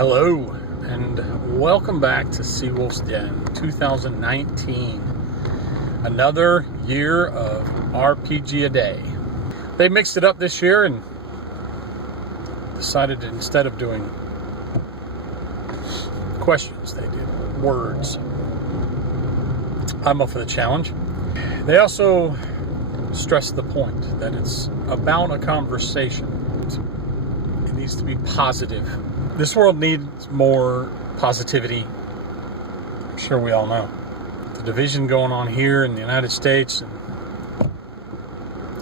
Hello, and welcome back to Seawolf's Den 2019. Another year of RPG a day. They mixed it up this year and decided that instead of doing questions, they did words. I'm up for the challenge. They also stressed the point that it's about a conversation. It needs to be positive. This world needs more positivity. I'm sure we all know. The division going on here in the United States and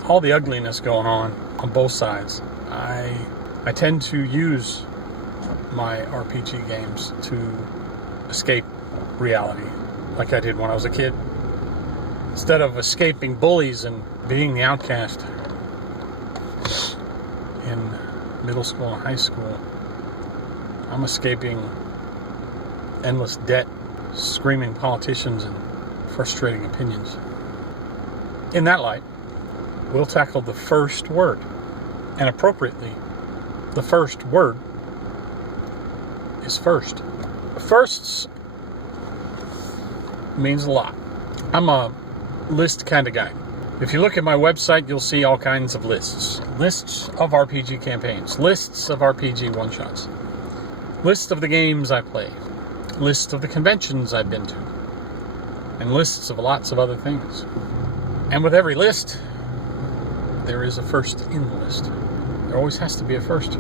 all the ugliness going on both sides. I tend to use my RPG games to escape reality like I did when I was a kid. Instead of escaping bullies and being the outcast in middle school and high school, I'm escaping endless debt, screaming politicians, and frustrating opinions. In that light, we'll tackle the first word. And appropriately, the first word is first. Firsts means a lot. I'm a list kind of guy. If you look at my website, you'll see all kinds of lists. Lists of RPG campaigns. Lists of RPG one-shots. Lists of the games I play. Lists of the conventions I've been to. And lists of lots of other things. And with every list, there is a first in the list. There always has to be a first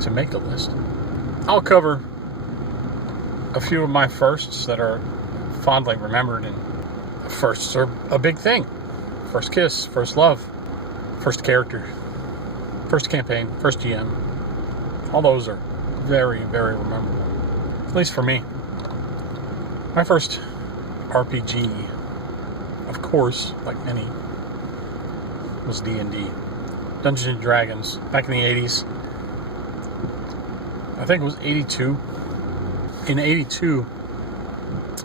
to make a list. I'll cover a few of my firsts that are fondly remembered, and firsts are a big thing. First kiss, first love, first character, first campaign, first GM. All those are very, very memorable. At least for me. My first RPG, of course, like many, was D&D. Dungeons & Dragons, back in the 80s. I think it was 82. In 82,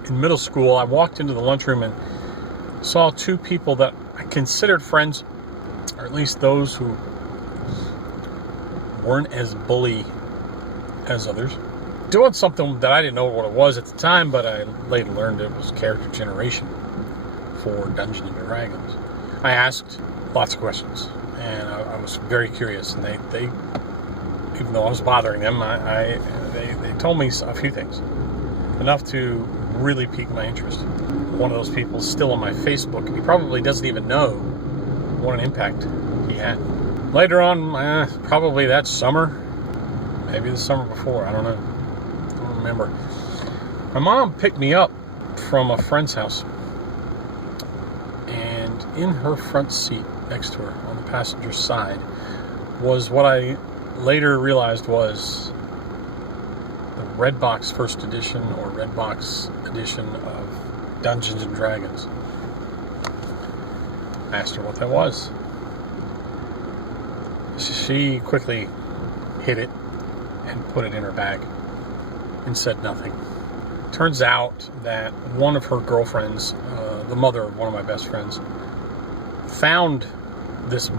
in middle school, I walked into the lunchroom and saw two people that I considered friends, or at least those who weren't as bully as others, doing something that I didn't know what it was at the time, but I later learned it was character generation for Dungeons & Dragons. I asked lots of questions, and I was very curious, and they even though I was bothering them, they told me a few things, enough to really pique my interest. One of those people is still on my Facebook, and he probably doesn't even know what an impact he had. Later on, probably that summer, maybe the summer before, I don't know. I don't remember. My mom picked me up from a friend's house, and in her front seat next to her on the passenger side was what I later realized was the Redbox First Edition or Redbox Edition of Dungeons & Dragons. I asked her what that was. She quickly hid it and put it in her bag and said nothing. Turns out that one of her girlfriends, the mother of one of my best friends, found this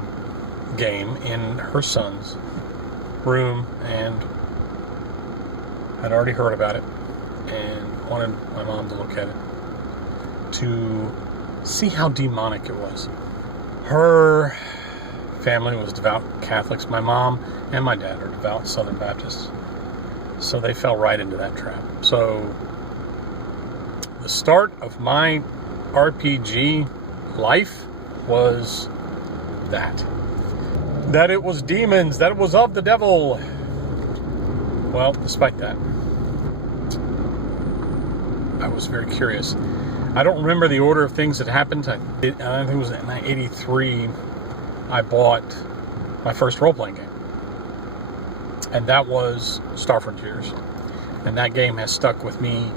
game in her son's room and had already heard about it and wanted my mom to look at it to see how demonic it was. Her family was devout Catholics. My mom and my dad are devout Southern Baptists. So they fell right into that trap. So the start of my RPG life was that it was demons, that it was of the devil. Well, despite that, I was very curious. I don't remember the order of things that happened. I think it was in 83 I bought my first role-playing game. And that was Star Frontiers. And that game has stuck with me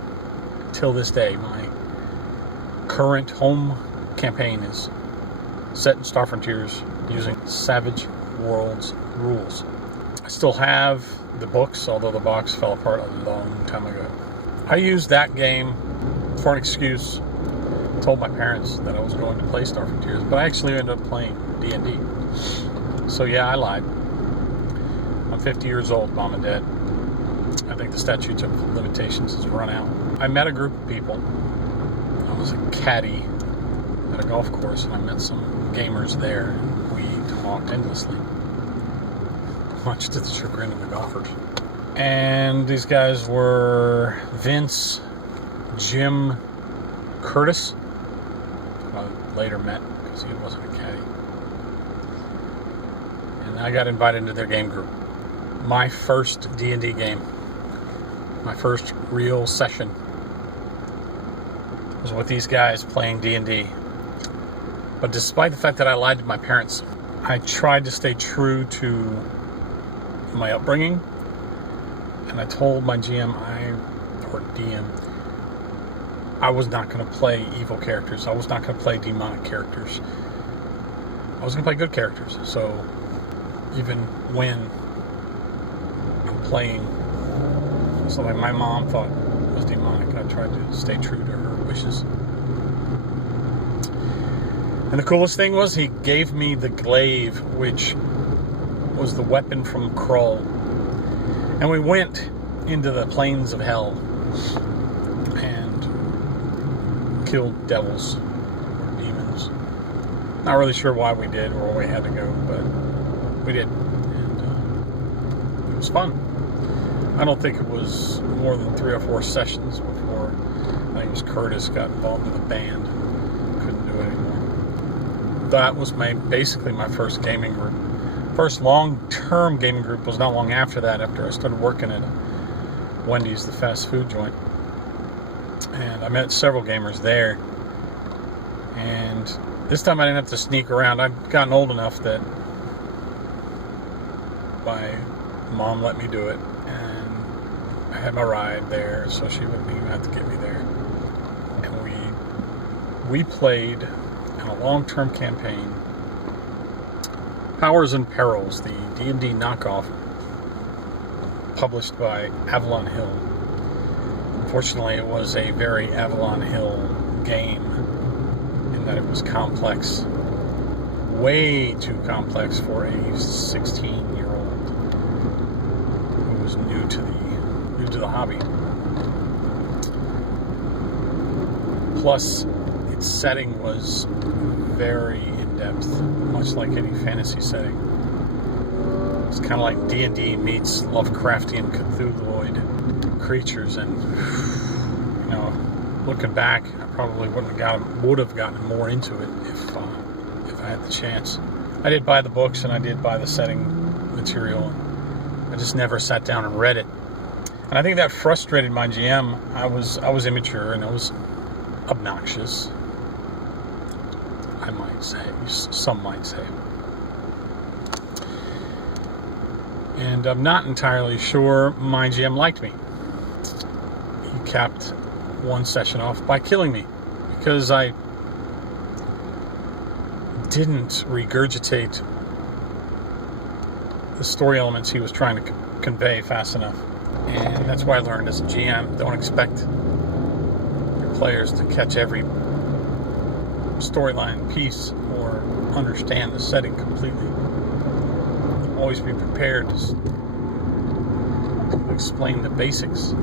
till this day. My current home campaign is set in Star Frontiers using Savage Worlds rules. I still have the books, although the box fell apart a long time ago. I used that game for an excuse. Told my parents that I was going to play Star Frontiers, but I actually ended up playing D&D. So yeah, I lied. I'm 50 years old, Mom and Dad. I think the statute of limitations has run out. I met a group of people. I was a caddy at a golf course, and I met some gamers there, and we talked endlessly, much to the chagrin of the golfers. And these guys were Vince, Jim, Curtis, who I later met because he wasn't a caddy. And I got invited into their game group. My first D&D game, my first real session, was with these guys playing D&D. But despite the fact that I lied to my parents, I tried to stay true to my upbringing, and I told my GM or DM I was not going to play evil characters. I was not going to play demonic characters. I was going to play good characters. So even when I'm playing something my mom thought was demonic, I tried to stay true to her wishes. And the coolest thing was he gave me the glaive, which was the weapon from Krull. And we went into the plains of hell and killed devils or demons. Not really sure why we did or where we had to go, but we did. And it was fun. I don't think it was more than 3 or 4 sessions before I think it was Curtis got involved in the band. Couldn't do it anymore. That was basically my first gaming group. First long-term gaming group was not long after that, after I started working at Wendy's, the fast food joint. And I met several gamers there. And this time I didn't have to sneak around. I'd gotten old enough that my mom let me do it. And I had my ride there, so she wouldn't even have to get me there. And we played in a long-term campaign, Powers and Perils, the D&D knockoff published by Avalon Hill. Unfortunately, it was a very Avalon Hill game in that it was complex, way too complex for a 16-year-old who was new to the hobby. Plus, its setting was very in-depth, much like any fantasy setting. It's kind of like D&D meets Lovecraftian Cthulhuoid creatures, and looking back, I probably would have gotten more into it if I had the chance. I did buy the books and I did buy the setting material, and I just never sat down and read it. And I think that frustrated my GM. I was immature and I was obnoxious, I might say. Some might say. And I'm not entirely sure my GM liked me. He capped one session off by killing me because I didn't regurgitate the story elements he was trying to convey fast enough. And that's why I learned as a GM, don't expect your players to catch every storyline piece or understand the setting completely. Always be prepared to explain the basics,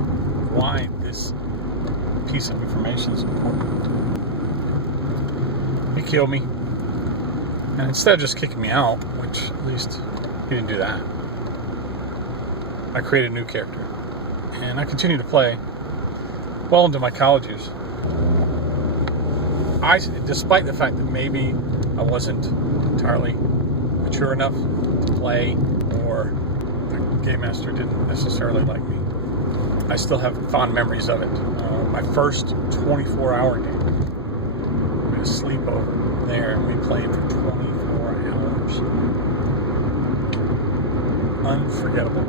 why this piece of information is important. He killed me, and instead of just kicking me out, which at least he didn't do that, I created a new character, and I continued to play well into my college years. Despite the fact that maybe I wasn't entirely mature enough to play, or the game master didn't necessarily like me, I still have fond memories of it. My first 24-hour game, we had a sleepover there, and we played for 24 hours. Unforgettable.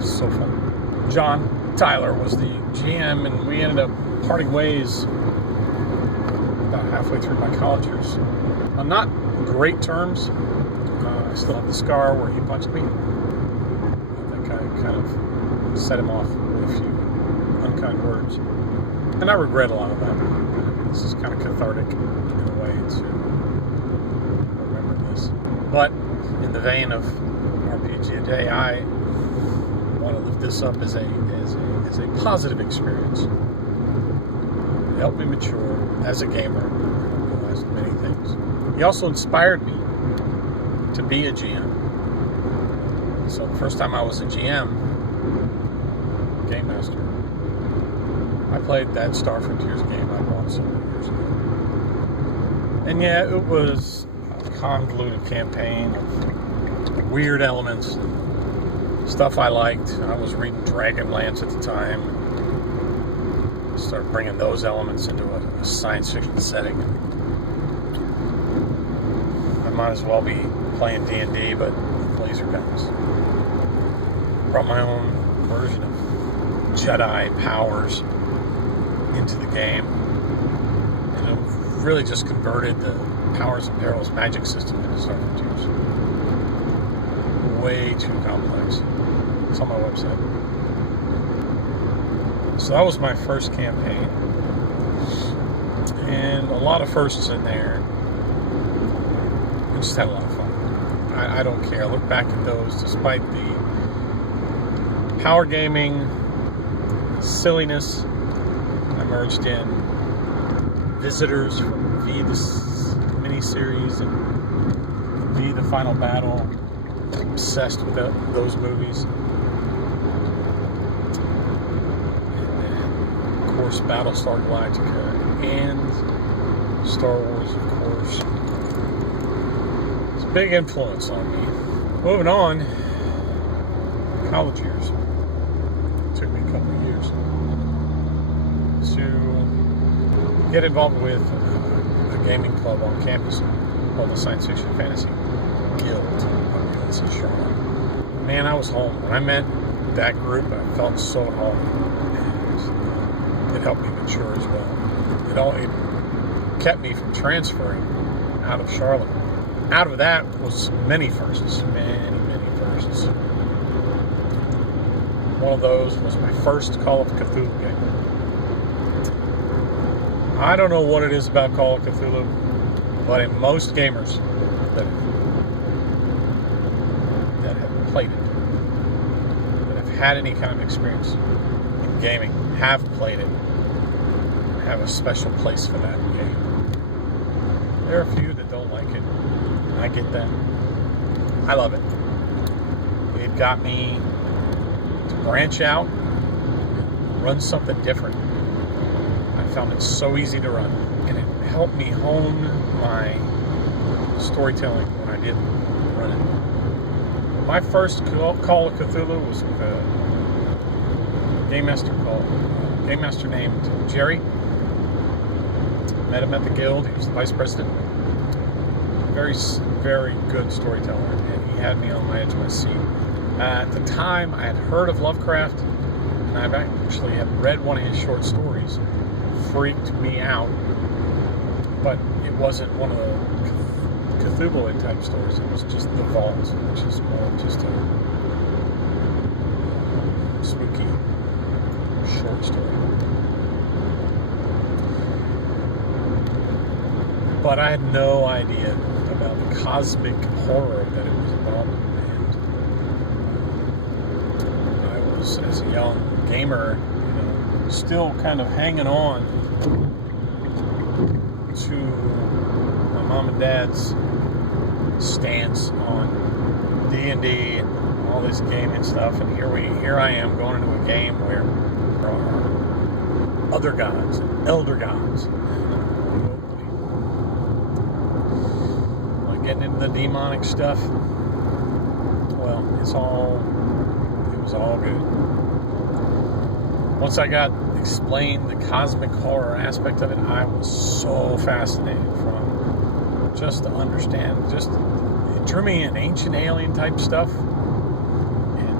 So fun. John Tyler was the GM, and we ended up parting ways about halfway through my college years. On not great terms. I still have the scar where he punched me. I think I kind of set him off with a few unkind words. And I regret a lot of that. This is kind of cathartic in a way to remember this. But in the vein of RPG a day, I want to lift this up as a positive experience. It helped me mature as a gamer. I realized many things. He also inspired me to be a GM. So the first time I was a GM, Game Master, I played that Star Frontiers game I bought so many years ago. And yeah, it was a convoluted campaign of weird elements, stuff I liked. I was reading Dragonlance at the time. Started bringing those elements into a science fiction setting. I might as well be playing D&D, but with laser guns. Brought my own version of Jedi powers into the game. And it really just converted the Powers and Perils magic system into Star Frontiers. Way too complex. It's on my website. So that was my first campaign. And a lot of firsts in there. I just had a lot of fun. I don't care. I look back at those, despite the power gaming silliness. I merged in Visitors from V the miniseries and V the Final Battle. Obsessed with those movies. Of course, Battlestar Galactica and Star Wars, of course. It's a big influence on me. Moving on, college years. It took me a couple of years to get involved with a gaming club on campus called the Science Fiction Fantasy Guild of UNC Charlotte. Man, I was home. When I met that group, I felt so at home. It helped me mature as well. It kept me from transferring out of Charlotte. Out of that was many firsts. Many firsts. One of those was my first Call of Cthulhu game. I don't know what it is about Call of Cthulhu, but in most gamers that have played it, that have had any kind of experience in gaming, have played it, have a special place for that game. There are a few that don't like it. I get that. I love it. It got me to branch out and run something different. I found it so easy to run, and it helped me hone my storytelling when I did run it. My first Call of Cthulhu was with a game master named Jerry. Met him at the Guild. He was the vice president. Very, very good storyteller, and he had me on my edge of my seat. At the time, I had heard of Lovecraft, and I actually had read one of his short stories. Freaked me out, but it wasn't one of the Cthulhu type stories. It was just The Vault, which is more just a spooky short story. But I had no idea about the cosmic horror that it was about. And I was, as a young gamer, still kind of hanging on to my mom and dad's stance on D&D and all this gaming stuff. And here I am going into a game where there are other gods, elder gods. Getting into the demonic stuff, well, it was all good. Once I got explained the cosmic horror aspect of it, I was so fascinated from just to understand, it drew me in ancient alien type stuff and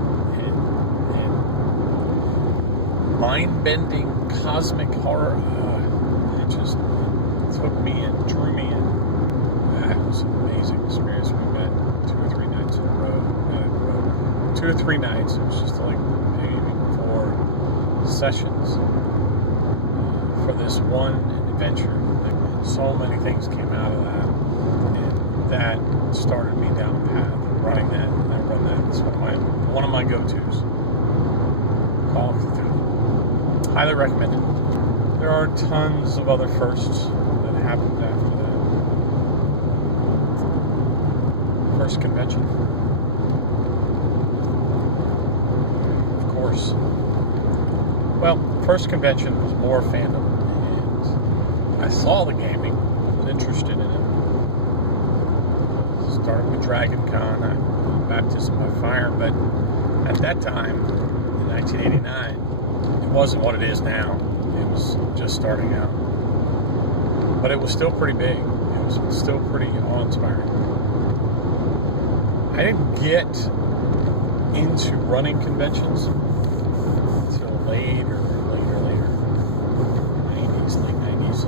mind-bending cosmic horror. It just took me and drew me in. It was an amazing experience. We met 2 or 3 nights in a row. 2 or 3 nights. It was just like maybe 4 sessions for this one adventure. And so many things came out of that. And that started me down the path of running that. And I run that. It's one of my go-tos. Call of Cthulhu. Highly recommended. There are tons of other firsts that happened after that. First convention. Of course. Well, first convention was more fandom, and I saw the gaming, was interested in it. Started with Dragon Con, Baptism by Fire, but at that time, in 1989, it wasn't what it is now. It was just starting out. But it was still pretty big. It was still pretty awe-inspiring. I didn't get into running conventions until later, 90s, late 90s.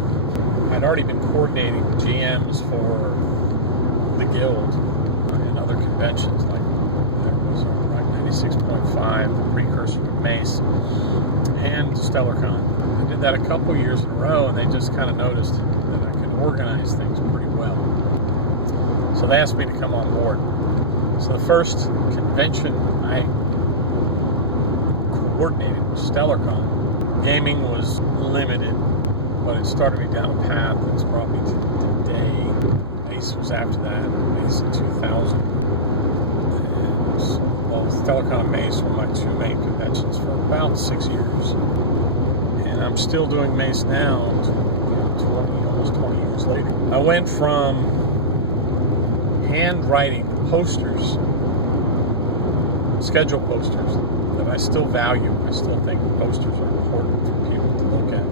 I'd already been coordinating GMs for the Guild and other conventions, like there was Rock 96.5, the precursor to Mace, and StellarCon. I did that a couple years in a row, and they just kind of noticed that I could organize things pretty well. So they asked me to come on board. So the first convention I coordinated was StellarCon. Gaming was limited, but it started me down a path that's brought me to today. Mace was after that, Mace in 2000. And StellarCon and Mace were my two main conventions for about 6 years. And I'm still doing Mace now, almost 20 years later. I went from handwriting posters, schedule posters, that I still value. I still think posters are important for people to look at.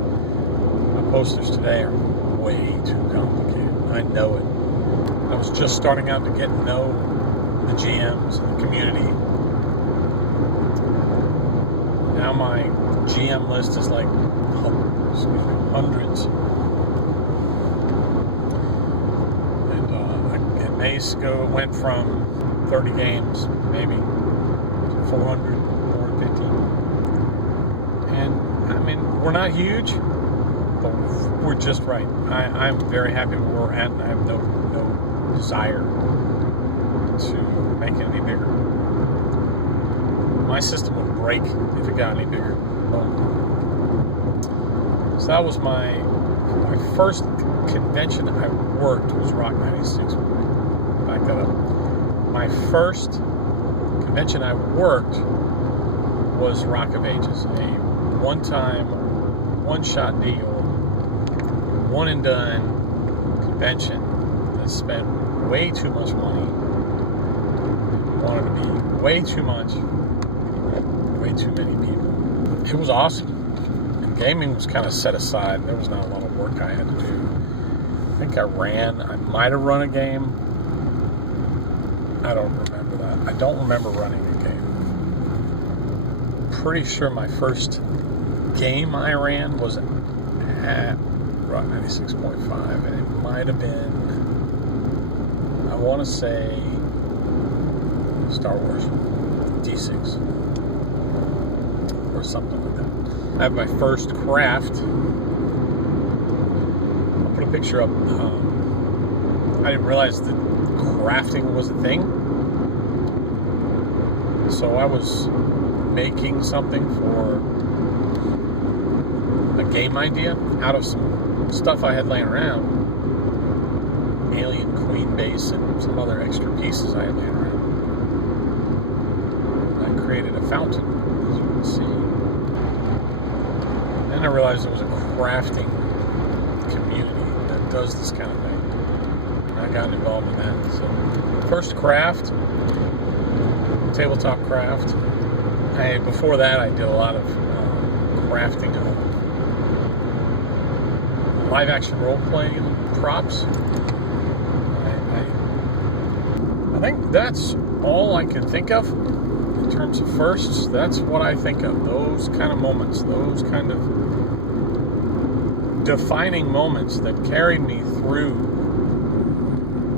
My posters today are way too complicated. I know it. I was just starting out to get to know the GMs and the community. Now my GM list is like hundreds. And Mace went from 30 games, maybe, to 400, 450. And I mean, we're not huge, but we're just right. I'm very happy where we're at, and I have no desire to make it any bigger. My system would break if it got any bigger. So that was my first convention I worked was Rock 96. Back that up. My first convention I worked was Rock of Ages, a one-time, one-shot deal, one and done convention that spent way too much money, wanted to be way too much, way too many people. It was awesome, and gaming was kind of set aside. There was not a lot of work I had to do. I think I might have run a game. I don't remember that. I don't remember running a game. Pretty sure my first game I ran was at Rock 96.5, and it might have been, I want to say, Star Wars D6 or something like that. I have my first craft. I'll put a picture up. I didn't realize that crafting was a thing. So I was making something for a game idea out of some stuff I had laying around. Alien Queen base and some other extra pieces I had laying around. I created a fountain, as you can see. And then I realized there was a crafting community that does this kind of thing. And I got involved in that. So, first craft, tabletop craft. Before that, I did a lot of crafting of live-action role-playing props. I think that's all I can think of in terms of firsts. That's what I think of. Those kind of moments, those kind of defining moments that carried me through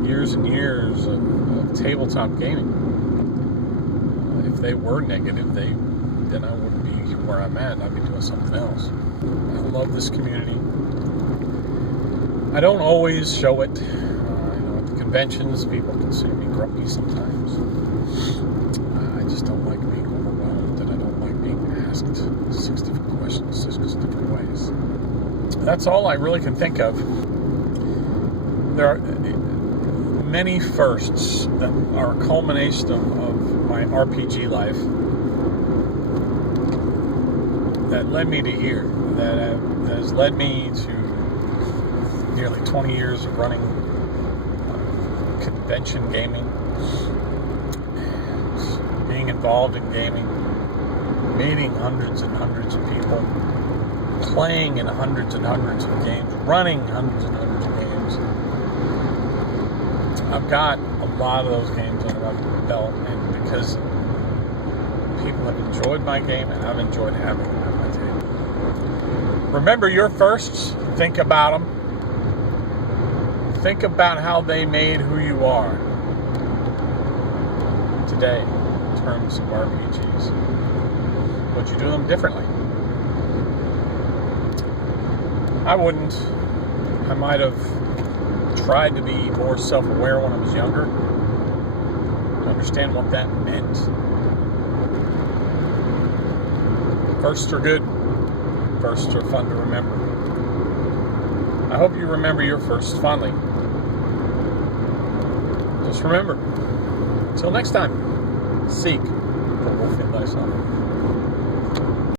years and years of tabletop gaming. If they were negative, then I wouldn't be where I'm at. I'd be doing something else. I love this community. I don't always show it. At the conventions, people consider me grumpy sometimes. I just don't like being overwhelmed, and I don't like being asked asked 6 different questions, 6 different ways. That's all I really can think of. There are many firsts that are a culmination of my RPG life that led me to here, that has led me to nearly 20 years of running convention gaming, being involved in gaming, meeting hundreds and hundreds of people, playing in hundreds and hundreds of games, running hundreds and hundreds of games. I've got a lot of those games under my belt, and because people have enjoyed my game, and I've enjoyed having them at my table. Remember your firsts. Think about them. Think about how they made who you are today in terms of RPGs. Would you do them differently? I wouldn't. I might have tried to be more self-aware when I was younger, to understand what that meant. Firsts are good. Firsts are fun to remember. I hope you remember your firsts fondly. Just remember, until next time, seek for wolf in thy son.